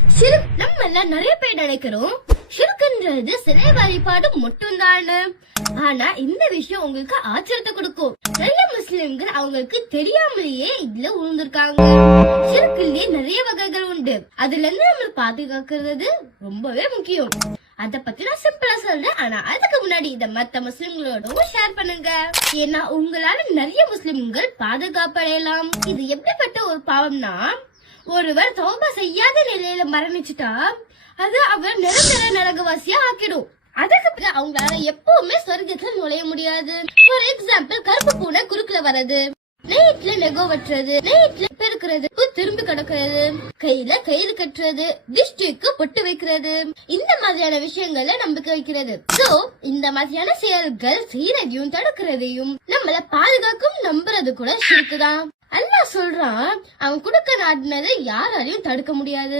நம்ம எல்லாம் நிறைய பேர் நினைக்கிறோம் ஷிர்க்ன்றது சிலை வழிபாடு மட்டும்தான். ஆனா இந்த விஷயம் உங்களுக்கு ஆச்சரியத்தை கொடுக்கும். நிறைய முஸ்லிம்கள் அவங்களுக்கு தெரியாமலேயே இதுல உணர்ந்திருக்காங்க. ஷிர்க்லயே நிறைய வகைகள் உண்டு. அதுல இருந்து நம்ம பாதுகாக்கிறது ரொம்பவே முக்கியம். அத பத்தி நான் சிம்பிளா சொல்றேன். ஆனா அதுக்கு முன்னாடி இத மத்த முஸ்லிம்களோட ஷேர் பண்ணுங்க. ஏன்னா உங்களால நிறைய முஸ்லிம்கள் பாதுகாப்படையலாம். இது எப்படிப்பட்ட ஒரு பாவம்னா, ஒருவர் தௌபா செய்யாத நிலையில மரணிச்சுட்டா அது அவர் நிரந்தர நரகவாசியா ஆக்கிடும். அதுக்கு பிறகு அவங்களால எப்பவுமே சொர்க்கத்துல நுழைய முடியாது. ஃபார் எக்ஸாம்பிள், கருப்பு பூனை குறுக்குல வர்றது, நைட்ல நெகோ வெட்டுறது, நைட்ல பெருக்கிறது, திரும்பி கிடக்கிறது, கையில கயிறு கட்டுறது, திஷ்டிக்கு பொட்டு வைக்கிறது, இந்த மாதிரியான விஷயங்கள்ல நம்பிக்கை வைக்கிறது. சோ இந்த மாதிரியான செயல்கள் செய்யறதையும் தடுக்கிறதையும் நம்மள பாதுகாக்கும் நம்புறது கூட ஷிர்க் தான். அல்லாஹ் சொல்றான், அவன் கொடுக்க நாடினதை யாராலையும் தடுக்க முடியாது.